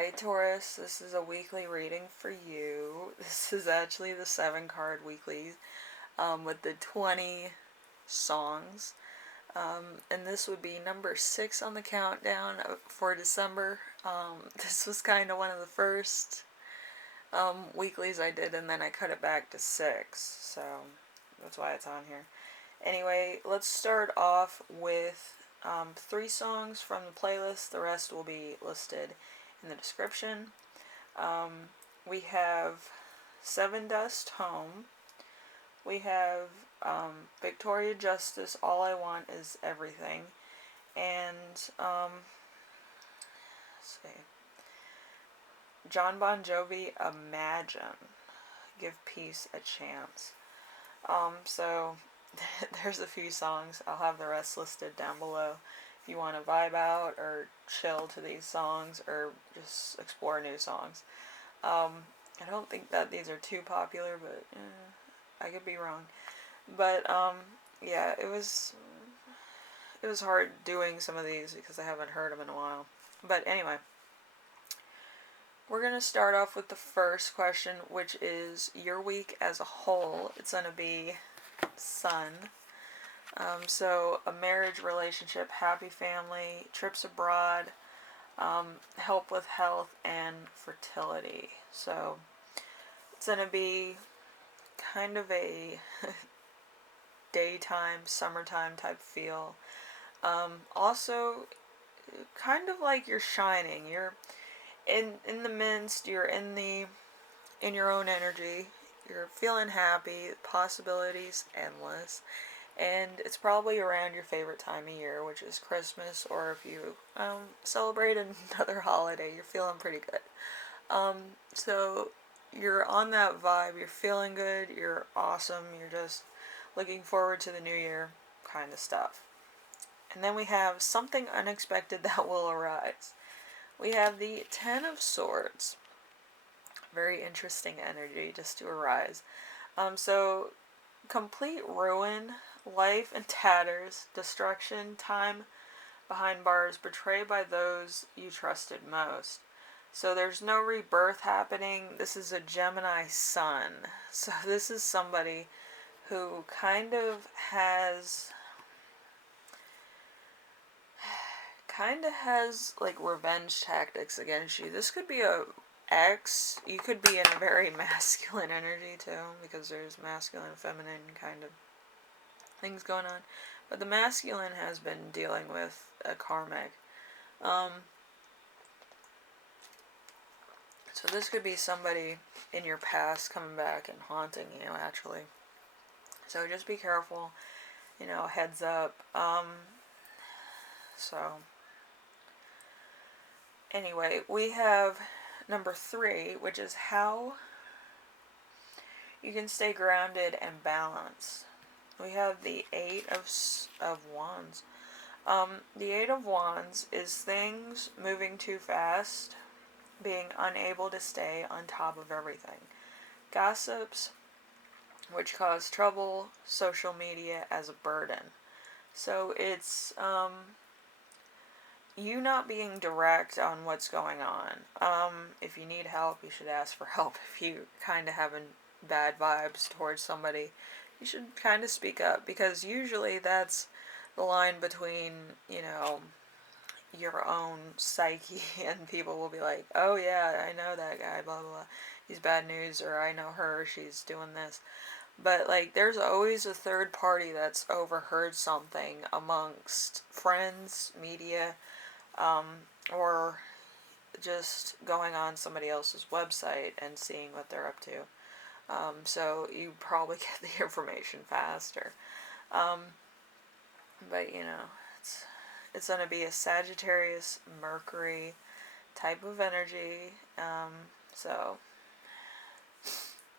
Hi Taurus, this is a weekly reading for you. This is actually the 7-card weekly with the 20 songs. And this would be number 6 on the countdown for December. This was kind of one of the first weeklies I did, and then I cut it back to 6, so that's why it's on here. Anyway, let's start off with 3 songs from the playlist. The rest will be listed in the description. We have Sevendust, Home. We have Victoria Justice, All I Want Is Everything. And, let's see, John Bon Jovi, Imagine Give Peace a Chance. So there's a few songs. I'll have the rest listed down below if you want to vibe out or chill to these songs or just explore new songs. I don't think that these are too popular, but I could be wrong. But yeah, it was hard doing some of these because I haven't heard them in a while. But anyway, we're going to start off with the first question, which is your week as a whole. It's going to be Sun. So a marriage, relationship, happy family, trips abroad, help with health, and fertility. So it's going to be kind of a daytime, summertime type feel. Also, kind of like you're shining. You're in the midst. You're in your own energy. You're feeling happy. Possibilities endless. And it's probably around your favorite time of year, which is Christmas, or if you celebrate another holiday, you're feeling pretty good. So you're on that vibe, you're feeling good, you're awesome, you're just looking forward to the new year kind of stuff. And then we have something unexpected that will arise. We have the 10 of Swords. Very interesting energy just to arise. So complete ruin, life in tatters, destruction, time behind bars, betrayed by those you trusted most. So there's no rebirth happening. This is a Gemini sun. So this is somebody who kind of has like revenge tactics against you. This could be a ex. You could be in a very masculine energy too, because there's masculine, feminine kind of things going on. But the masculine has been dealing with a karmic. So this could be somebody in your past coming back and haunting you, actually. So just be careful, heads up. So anyway, we have number 3, which is how you can stay grounded and balanced. We have the 8 of Wands. The 8 of Wands is things moving too fast, being unable to stay on top of everything. Gossips, which cause trouble, social media as a burden. So it's you not being direct on what's going on. If you need help, you should ask for help. If you kind of having bad vibes towards somebody, you should kind of speak up, because usually that's the line between, your own psyche, and people will be like, oh yeah, I know that guy, blah, blah, blah. He's bad news, or I know her, she's doing this. But, like, there's always a third party that's overheard something amongst friends, media, or just going on somebody else's website and seeing what they're up to. So you probably get the information faster. But, it's going to be a Sagittarius, Mercury type of energy. So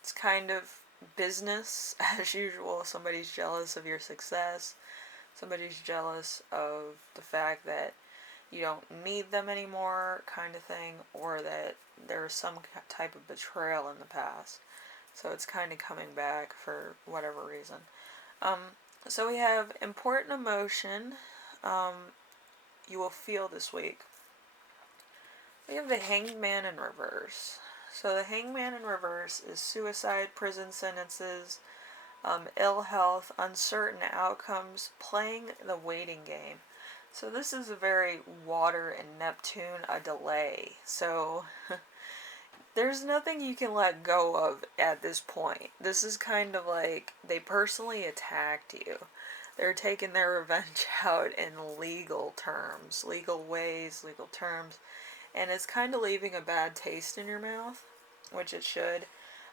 it's kind of business as usual. Somebody's jealous of your success. Somebody's jealous of the fact that you don't need them anymore, kind of thing, or that there's some type of betrayal in the past. So it's kind of coming back for whatever reason. So we have important emotion you will feel this week. We have the Hanged Man in reverse. So the Hanged Man in reverse is suicide, prison sentences, ill health, uncertain outcomes, playing the waiting game. So this is a very water and Neptune, a delay. So there's nothing you can let go of at this point. This is kind of like they personally attacked you. They're taking their revenge out in legal terms, legal ways, legal terms, and it's kind of leaving a bad taste in your mouth, which it should.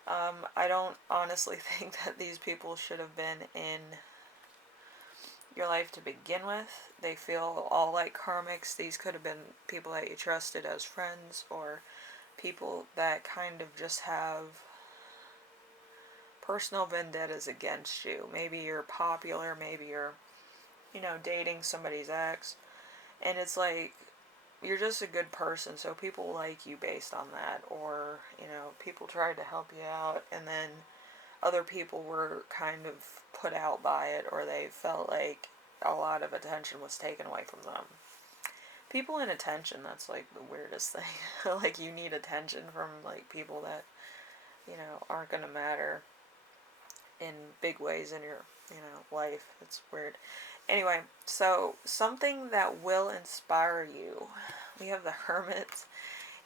I don't honestly think that these people should have been in your life to begin with. They feel all like karmics. These could have been people that you trusted as friends, or people that kind of just have personal vendettas against you. Maybe you're popular, maybe you're, dating somebody's ex, and it's like, you're just a good person, so people like you based on that, or, people tried to help you out, and then other people were kind of put out by it, or they felt like a lot of attention was taken away from them. People in attention, that's like the weirdest thing. Like, you need attention from like people that, aren't gonna matter in big ways in your, life. It's weird. Anyway, so something that will inspire you. We have the Hermits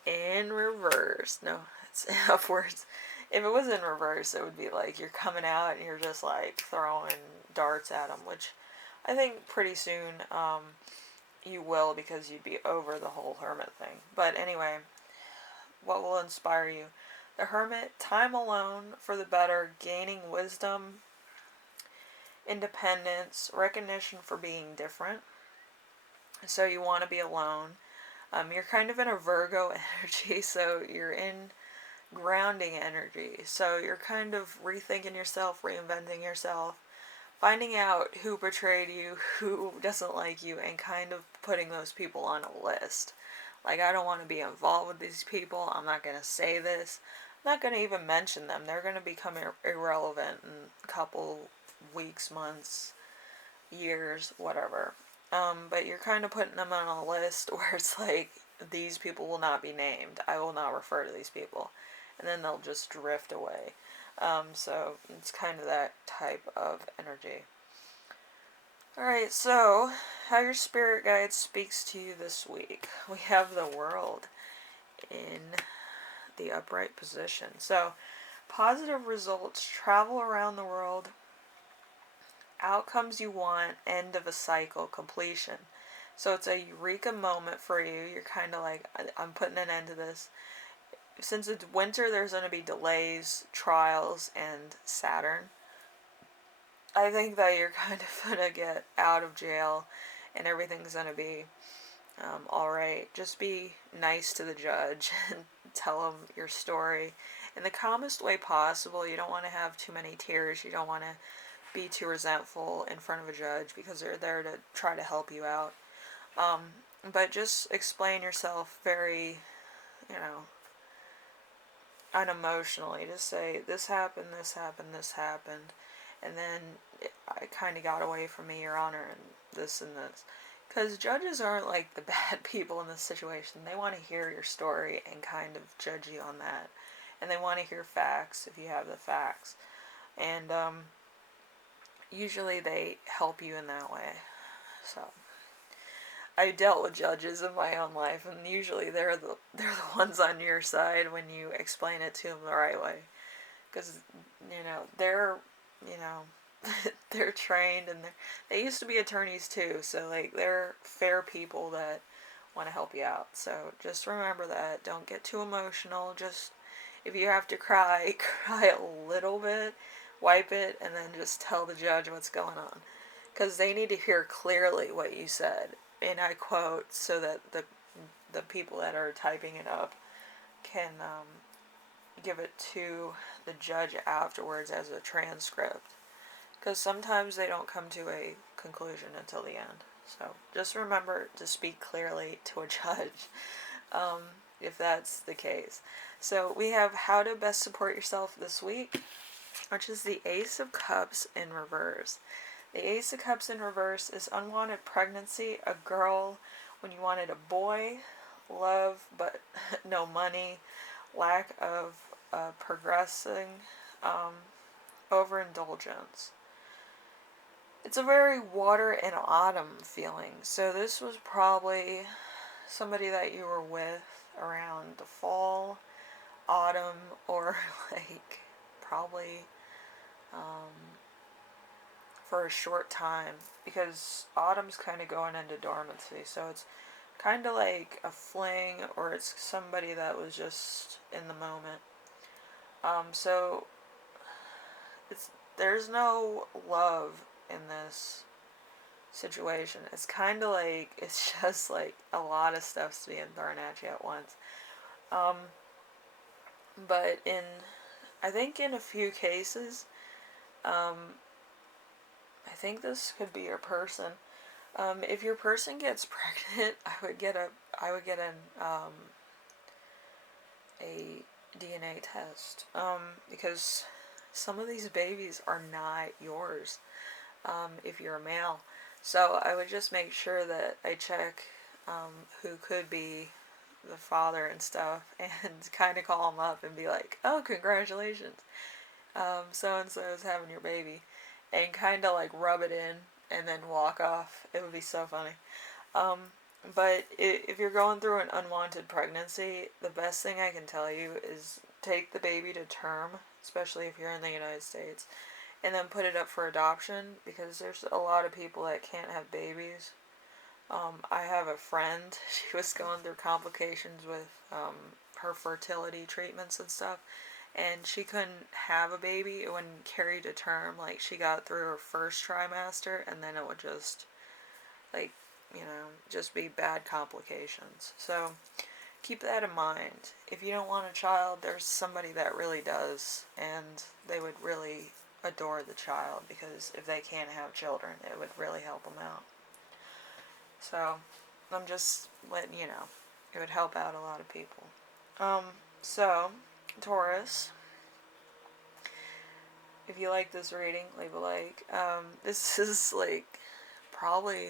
in reverse. No, it's upwards. If it was in reverse, it would be like you're coming out and you're just like throwing darts at them, which I think pretty soon you will, because you'd be over the whole hermit thing. But anyway, what will inspire you? The Hermit, time alone for the better, gaining wisdom, independence, recognition for being different. So you want to be alone. You're kind of in a Virgo energy, so you're in grounding energy. So you're kind of rethinking yourself, reinventing yourself, finding out who betrayed you, who doesn't like you, and kind of putting those people on a list. Like, I don't want to be involved with these people. I'm not going to say this. I'm not going to even mention them. They're going to become irrelevant in a couple weeks, months, years, whatever. But you're kind of putting them on a list where it's like, these people will not be named. I will not refer to these people. And then they'll just drift away. So it's kind of that type of energy. Alright, so how your spirit guide speaks to you this week. We have the World in the upright position. So, positive results, travel around the world, outcomes you want, end of a cycle, completion. So it's a eureka moment for you. You're kind of like, I'm putting an end to this. Since it's winter, there's going to be delays, trials, and Saturn. I think that you're kind of going to get out of jail and everything's going to be alright. Just be nice to the judge and tell him your story in the calmest way possible. You don't want to have too many tears. You don't want to be too resentful in front of a judge, because they're there to try to help you out. But just explain yourself very, unemotionally. Just say, this happened, this happened, this happened, and then I kind of got away from me, Your Honor, and this and this. Because judges aren't like the bad people in this situation. They want to hear your story and kind of judge you on that. And they want to hear facts if you have the facts. And usually they help you in that way. So I dealt with judges in my own life, and usually they're the ones on your side when you explain it to them the right way. Because, they're, they're trained, and they used to be attorneys too, so like they're fair people that want to help you out. So just remember that. Don't get too emotional. Just, if you have to cry, cry a little bit, wipe it, and then just tell the judge what's going on, because they need to hear clearly what you said, and I quote, so that the people that are typing it up can give it to the judge afterwards as a transcript, because sometimes they don't come to a conclusion until the end. So just remember to speak clearly to a judge, if that's the case. So we have how to best support yourself this week, which is the Ace of Cups in reverse. The Ace of Cups in reverse is unwanted pregnancy, a girl when you wanted a boy, love but no money, lack of progressing, um, overindulgence. It's a very water and autumn feeling. So this was probably somebody that you were with around the fall, autumn, or like probably um, for a short time, because autumn's kind of going into dormancy. So it's kind of like a fling, or it's somebody that was just in the moment. So it's there's no love in this situation. It's kind of like it's just like a lot of stuff's being thrown at you at once. Um, but I think in a few cases, um, I think this could be your person. If your person gets pregnant, I would get a DNA test, because some of these babies are not yours, if you're a male. So I would just make sure that I check who could be the father and stuff, and kind of call them up and be like, oh, congratulations, so and so is having your baby, and kind of like rub it in and then walk off. It would be so funny. Um, but if you're going through an unwanted pregnancy, the best thing I can tell you is take the baby to term, especially if you're in the United States, and then put it up for adoption, because there's a lot of people that can't have babies. I have a friend, she was going through complications with her fertility treatments and stuff, and she couldn't have a baby. It wouldn't carry to term. Like, she got through her first trimester, and then it would just, like, just be bad complications. So keep that in mind. If you don't want a child, there's somebody that really does, and they would really adore the child, because if they can't have children, it would really help them out. So I'm just letting you know, it would help out a lot of people. So Taurus, if you like this reading, leave a like. This is like probably,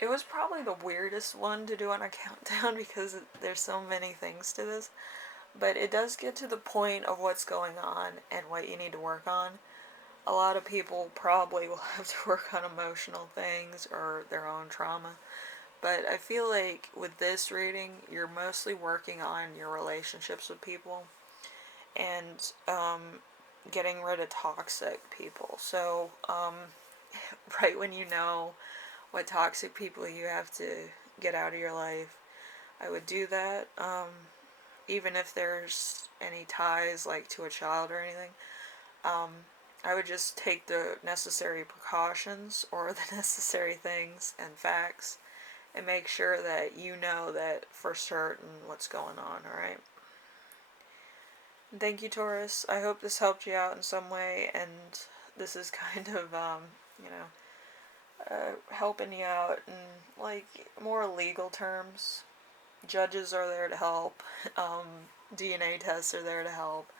it was probably the weirdest one to do on a countdown, because there's so many things to this. But it does get to the point of what's going on and what you need to work on. A lot of people probably will have to work on emotional things or their own trauma. But I feel like with this reading, you're mostly working on your relationships with people, and getting rid of toxic people. So right when you know what toxic people you have to get out of your life, I would do that. Even if there's any ties, like to a child or anything, I would just take the necessary precautions, or the necessary things and facts, and make sure that you know that for certain what's going on, alright? Thank you, Taurus. I hope this helped you out in some way, and this is kind of, helping you out in, like, more legal terms. Judges are there to help. DNA tests are there to help.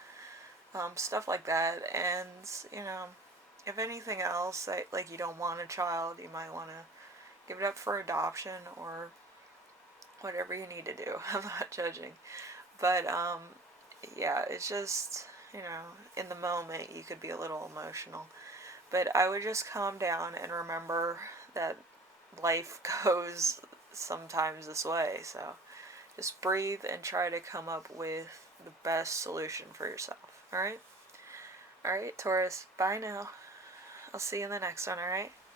Stuff like that. And, if anything else, like you don't want a child, you might want to give it up for adoption, or whatever you need to do. I'm not judging. But, yeah, it's just, in the moment you could be a little emotional. But I would just calm down and remember that life goes sometimes this way. So just breathe and try to come up with the best solution for yourself. Alright? Alright, Taurus. Bye now. I'll see you in the next one, alright?